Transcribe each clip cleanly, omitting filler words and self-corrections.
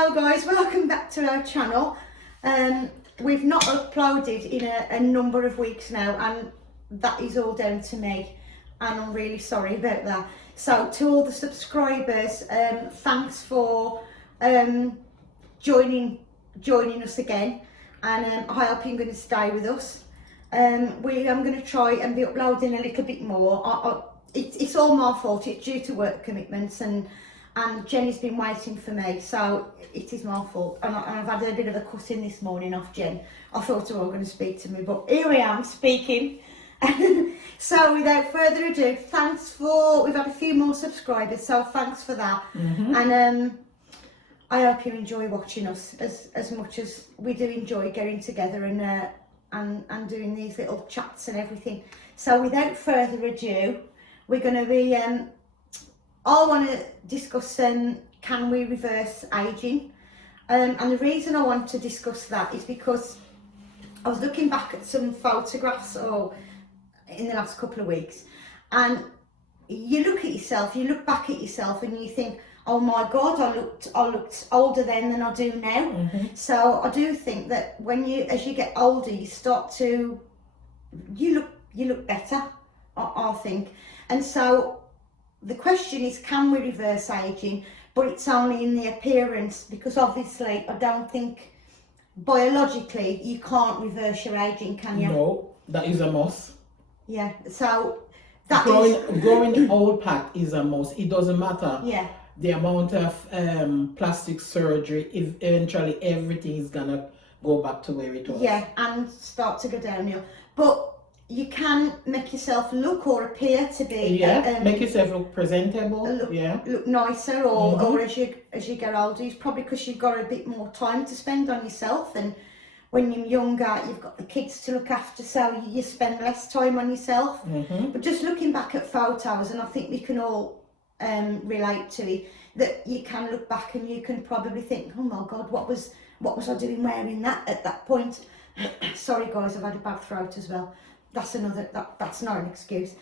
Hello guys, welcome back to our channel. We've not uploaded in a number of weeks now, and that is all down to me, and I'm really sorry about that. So to all the subscribers, thanks for joining us again, and I hope you're going to stay with us. I'm going to try and be uploading a little bit more. It's all my fault. It's due to work commitments, and Jenny's been waiting for me, so it is my fault. And I've had a bit of a cutting this morning off Jen. I thought they were all going to speak to me, but here I am speaking. So without further ado, we've had a few more subscribers, so thanks for that. And I hope you enjoy watching us as much as we do enjoy getting together and doing these little chats and everything. So without further ado, we're going to be I want to discuss can we reverse ageing, and the reason I want to discuss that is because I was looking back at some photographs in the last couple of weeks, and you look back at yourself and you think, oh my God, I looked older then than I do now. So I do think that as you get older, you start to you look better, I think. And so the question is, can we reverse ageing? But it's only in the appearance, because obviously I don't think biologically you can't reverse your ageing, can you? No, that is a must. Yeah, so growing old, Pat, is a must. It doesn't matter. Yeah. The amount of plastic surgery, if eventually everything is gonna go back to where it was. Yeah, and start to go downhill. But you can make yourself look or appear to be make yourself look presentable, look nicer, or as you get older, it's probably because you've got a bit more time to spend on yourself, and when you're younger you've got the kids to look after, so you spend less time on yourself. But just looking back at photos, and I think we can all relate to it, that you can look back and you can probably think, oh my God, what was I doing wearing that at that point? Sorry guys, I've had a bad throat as well. That's not an excuse.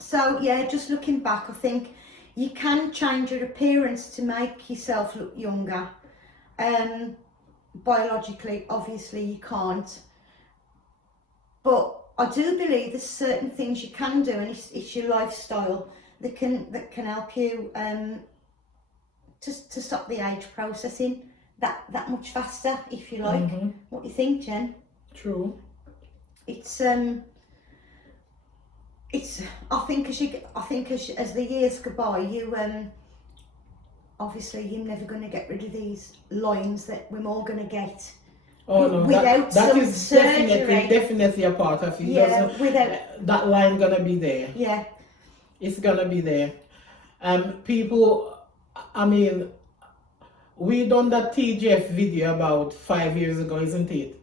So yeah, just looking back, I think you can change your appearance to make yourself look younger. Biologically, obviously you can't, but I do believe there's certain things you can do, and it's your lifestyle that can help you to stop the age processing that much faster, if you like. What do you think, Jen? True. It's I think as the years go by, you obviously you're never going to get rid of these lines that we're all going to get. Oh no, without that is surgery. definitely a part of it. Yeah, that line gonna be there. Yeah, it's gonna be there. People, I mean, we done that TGF video about 5 years ago, isn't it?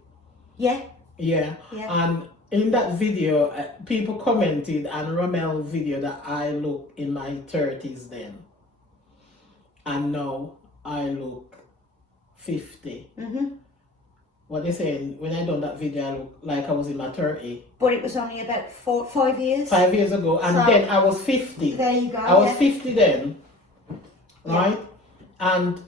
Yeah. And in that video, people commented on Romel's video that I look in my 30s then, and now I look 50. What they saying, when I done that video, I look like I was in my 30s. But it was only about 5 years. 5 years ago, and so, then I was 50. There you go. I was 50 then, right? And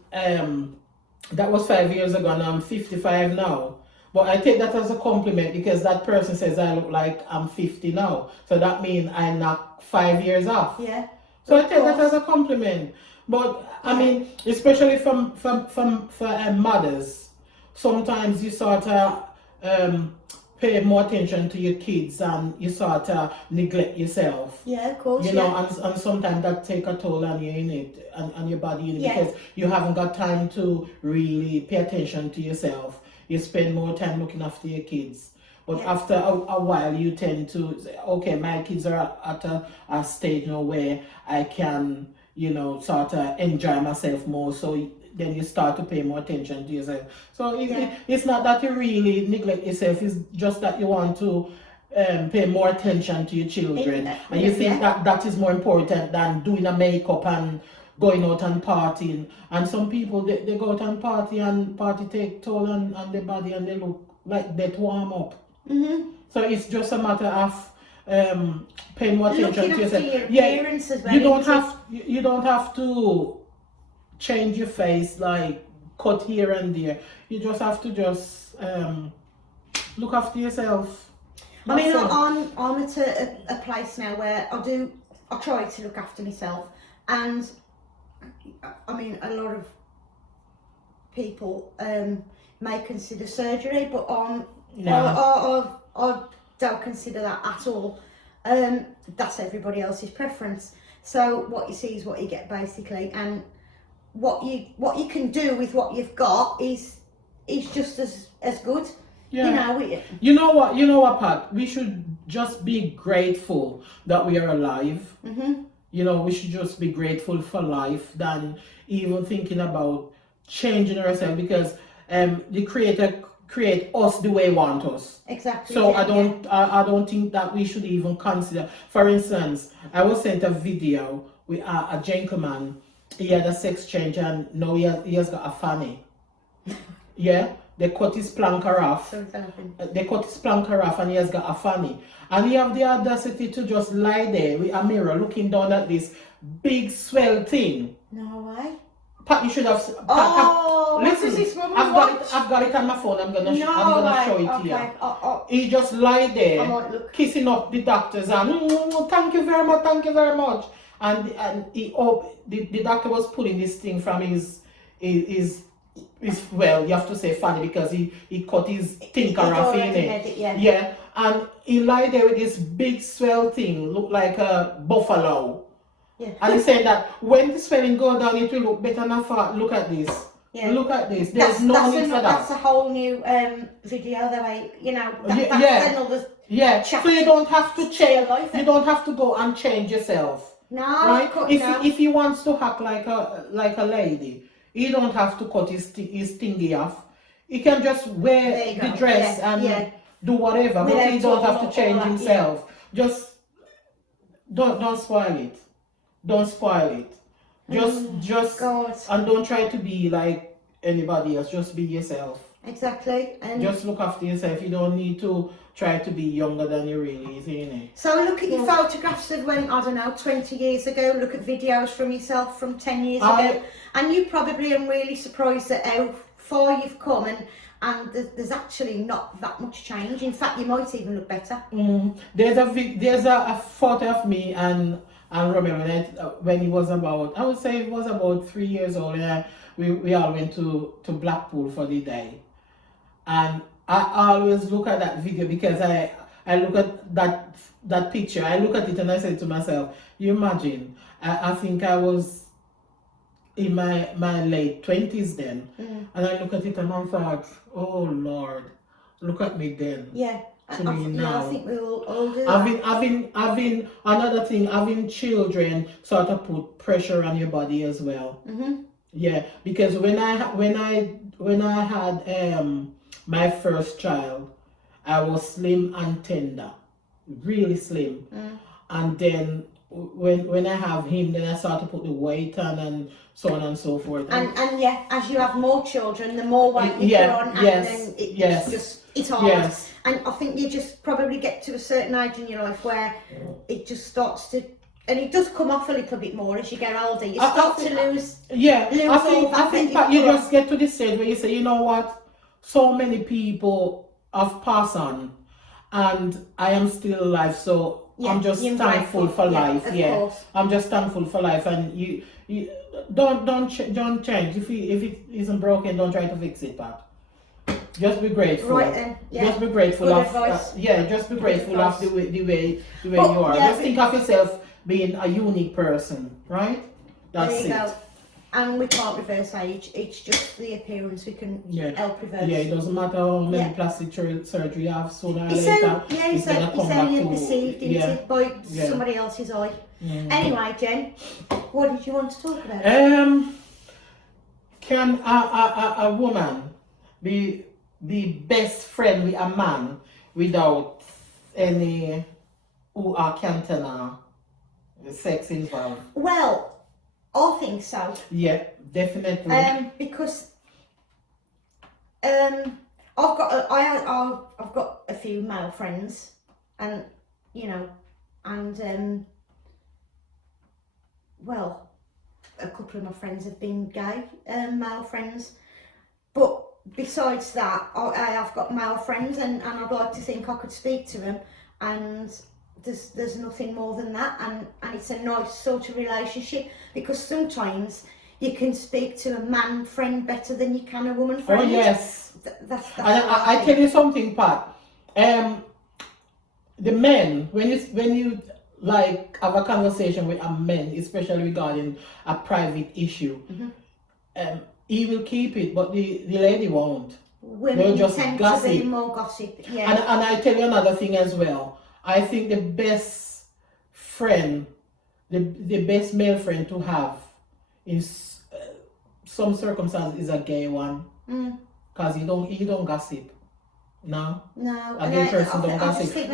that was 5 years ago, and I'm 55 now. But I take that as a compliment, because that person says I look like I'm 50 now. So that means I knock 5 years off. Yeah. So I take that as a compliment. But I mean, especially for mothers, sometimes you sort of pay more attention to your kids and you sort of neglect yourself. Yeah, of course. You know, and sometimes that take a toll on you in it, and your body in it, because you haven't got time to really pay attention to yourself. You spend more time looking after your kids. But after a while, you tend to say, okay, my kids are at a stage now where I can, sort of enjoy myself more. So then you start to pay more attention to yourself. So it's not that you really neglect yourself. It's just that you want to pay more attention to your children. And you think that is more important than doing a makeup and going out and partying. And some people, they go out and party take toll on their body, and they look like they warm up. So it's just a matter of paying more attention to yourself. Your appearance as well. You don't have to change your face, like cut here and there. You just have to just look after yourself. I mean, That's all. I'm at a place now where I try to look after myself, and I mean, a lot of people may consider surgery, but I don't consider that at all. That's everybody else's preference. So what you see is what you get, basically, and what you can do with what you've got is just as good. Yeah. You know, You know what, Pat? We should just be grateful that we are alive. You know, we should just be grateful for life than even thinking about changing ourselves, because the Creator create us the way He wants us. exactly. So Jen, I don't think that we should even consider. For instance, I was sent a video with a gentleman. He had a sex change, and now he has got a fanny. Yeah, they cut his planker off. So something. They cut his planker off, and he has got a fanny. And he have the audacity to just lie there with a mirror looking down at this big swell thing. No way. Pat, you should have. Oh, what listen, does this woman I've want? got it on my phone. I'm gonna No show way. it to you. Okay. He just lie I there, might look. kissing up the doctors and thank you very much, thank you very much. And the doctor was pulling this thing from his well, you have to say funny, because he cut his tinker off in it. Yeah, and he lie there with this big swell thing, look like a buffalo. Yeah. And he said that when the swelling go down, it will look better than fat. Look at this. Yeah. Look at this. There's no need for that. That's a whole new video, though. You know, that's Yeah. another. Yeah. So you don't have to change. life, You don't have to go and change yourself. No. Right? No. If he wants to act like a lady, he don't have to cut his thingy off. He can just wear the dress and do whatever, but he don't have to change himself. Just don't spoil it. Don't spoil it. Just God. and don't try to be like anybody else. Just be yourself. Exactly. And Just look after yourself. You don't need to try to be younger than you really is, innit? so look at your photographs of when, I don't know, 20 years ago. Look at videos from yourself from 10 years ago, and you probably are really surprised at how far you've come, and there's actually not that much change. In fact, you might even look better. There's a photo of me and Romeo when he was about, I would say it was about 3 years old. Yeah, we all went to Blackpool for the day, and I always look at that video, because I look at that picture. I look at it and I say to myself, you imagine, I think I was in my late 20s then, and I look at it and I thought, oh Lord, look at me then. Yeah. To me now. I think we all do that. Having another thing, having children sort of put pressure on your body as well. Yeah, because when I had my first child, I was slim and tender, really slim. And then when I have him, then I start to put the weight on and so on and so forth. And yeah, as you have more children, the more weight you put on, and then it's hard. Yes. And I think you just probably get to a certain age in your life where it just starts to, and it does come off a little bit more as you get older. You start to lose. Yeah, I think that you just get to the stage where you say, you know what, so many people have passed on, and I am still alive, so I'm just thankful for life. Yeah, I'm just thankful for life, and you don't change. If it isn't broken, don't try to fix it, Pat. Just be grateful. Right then, yeah. Just be grateful Good of advice. just be grateful of the way you are. Yeah, just think of yourself being a unique person, right? That's there you it. go. And we can't reverse age. It's just the appearance we can help reverse. Yeah, it doesn't matter how many plastic surgery you have, sooner or It's later. it's only perceived by somebody else's eye. Anyway, Jen, what did you want to talk about? Can a woman be the best friend with a man without any sex involved? Well, I think so. Yeah, definitely. Because I've got a few male friends, and well, a couple of my friends have been gay, male friends. But besides that, I have got male friends, and I'd like to think I could speak to them, and there's nothing more than that, and it's a nice sort of relationship, because sometimes you can speak to a man friend better than you can a woman friend. Oh yes. That's And I tell you something, Pat. The men, when you like have a conversation with a man, especially regarding a private issue, he will keep it, but the lady won't. Women They'll just tend gossip. to be more gossip. Yeah. And I tell you another thing as well. I think the best friend, the best male friend to have in some circumstances is a gay one, because you don't gossip. No, a gay person don't gossip.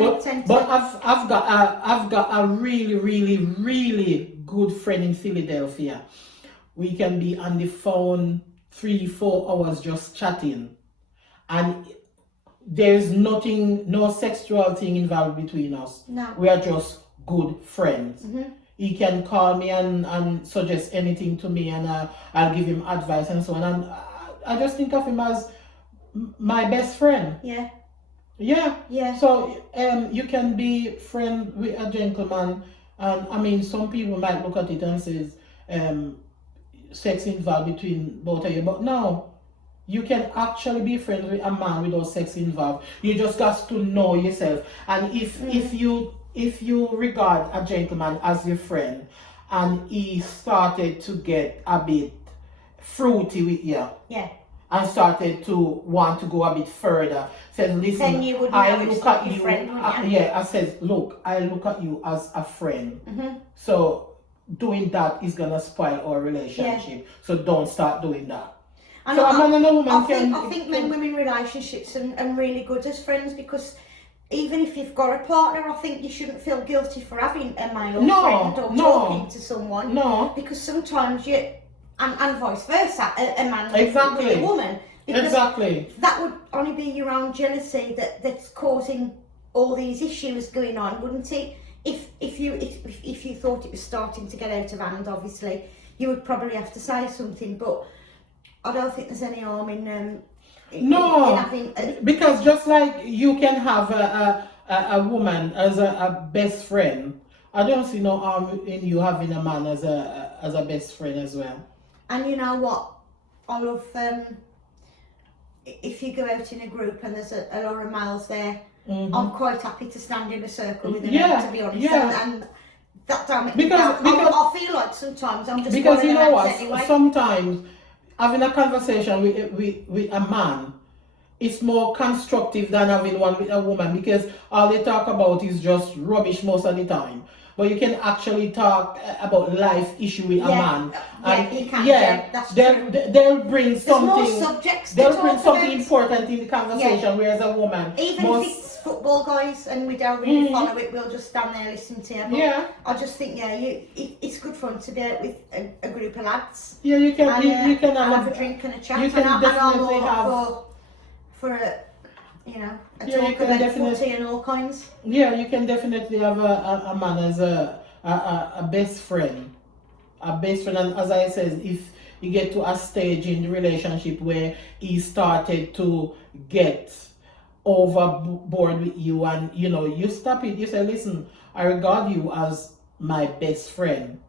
But I've got a really, really, really good friend in Philadelphia. We can be on the phone 3-4 hours just chatting, and there's nothing, no sexual thing involved between us. No. We are just good friends. He can call me and suggest anything to me, and I'll give him advice and so on. And I just think of him as my best friend. Yeah. Yeah. Yeah. So you can be friend with a gentleman, and I mean, some people might look at it and says sex involved between both of you, but no. You can actually be friends with a man without sex involved. You just got to know yourself. And if you regard a gentleman as your friend, and he started to get a bit fruity with you, yeah, and started to want to go a bit further, says, listen, then you would I look at you, friend, I says, look, I look at you as a friend. So doing that is gonna spoil our relationship. So don't start doing that. And so I think men and women relationships are really good as friends, because even if you've got a partner, I think you shouldn't feel guilty for having a male friend or talking to someone. No. Because sometimes and vice versa, a man exactly. with a woman. Because exactly. That would only be your own jealousy that's causing all these issues going on, wouldn't it? If you thought it was starting to get out of hand, obviously, you would probably have to say something, but I don't think there's any harm in having because just like you can have a woman as a best friend, I don't see no harm in you having a man as a best friend as well. And you know what? I love if you go out in a group and there's a lot of males there, I'm quite happy to stand in a circle with them, to be honest. And that don't make me bad. I feel like sometimes I'm just because you know what? Anyway. Sometimes having a conversation with a man is more constructive than having one with a woman, because all they talk about is just rubbish most of the time. But you can actually talk about life issue with a man. And you can. That's true. They'll bring something. There's more subjects. They'll bring something important in the conversation, whereas a woman. Even if it's football, guys, and we don't really follow it, we'll just stand there listening to you. But I just think it's good fun to be out with a group of lads. Yeah, you can. And, you can have a drink and a chat. You can definitely for a talk about footy and all kinds. Yeah, you can definitely have a man as a best friend. A best friend, and as I said, if you get to a stage in the relationship where he started to get overboard with you, and you stop it, you say, listen, I regard you as my best friend.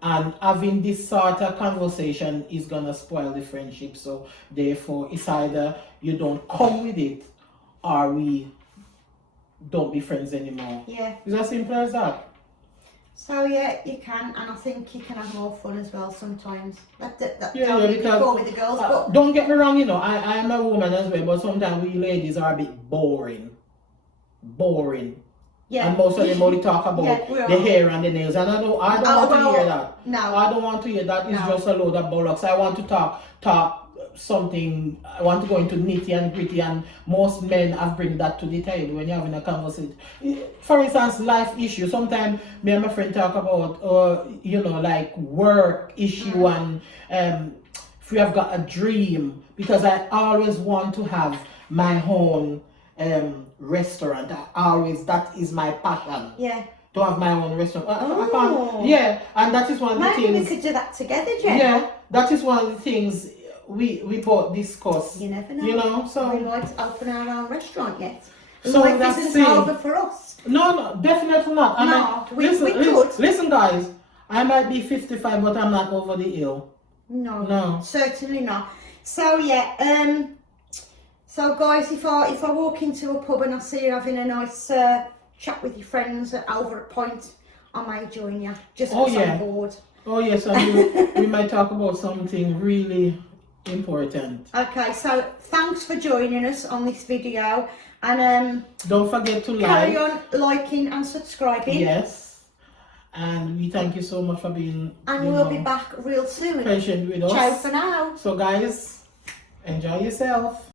And having this sort of conversation is gonna spoil the friendship. So therefore, it's either you don't come with it, or we don't be friends anymore. Yeah. It's as simple as that. So yeah, you can, and I think you can have more fun as well sometimes. Because with the girls. But don't get me wrong, I am a woman as well, but sometimes we ladies are a bit boring. Yeah. And most of them only talk about the hair and the nails, and I don't want to hear that. No. I don't want to hear that. It's just a load of bollocks. I want to talk something. I want to go into nitty and gritty, and most men have bring that to the table when you're having a conversation. For instance, life issue. Sometimes me and my friend talk about like work issue, and if we have got a dream, because I always want to have my own restaurant. That is my passion. Yeah. to have my own restaurant. I Oh. can't. Yeah, and that is one of the Maybe we things. could do that together, Jen. Yeah, that is one of the things we both discuss. You never know. You know, so we might open our own restaurant yet. So Life that's isn't it. over for us. no, definitely not. And No, we listen, could. listen, guys. I might be 55, but I'm not over the hill. No, certainly not. So yeah, so guys, if I walk into a pub and I see you having a nice chat with your friends over at Point, I may join you. Just because I'm bored. Oh yes, and we might talk about something really important. Okay, so thanks for joining us on this video, and don't forget to carry on liking and subscribing. Yes. And we thank you so much for being and we'll be back real soon. patient with us. Ciao for now. So guys, enjoy yourself.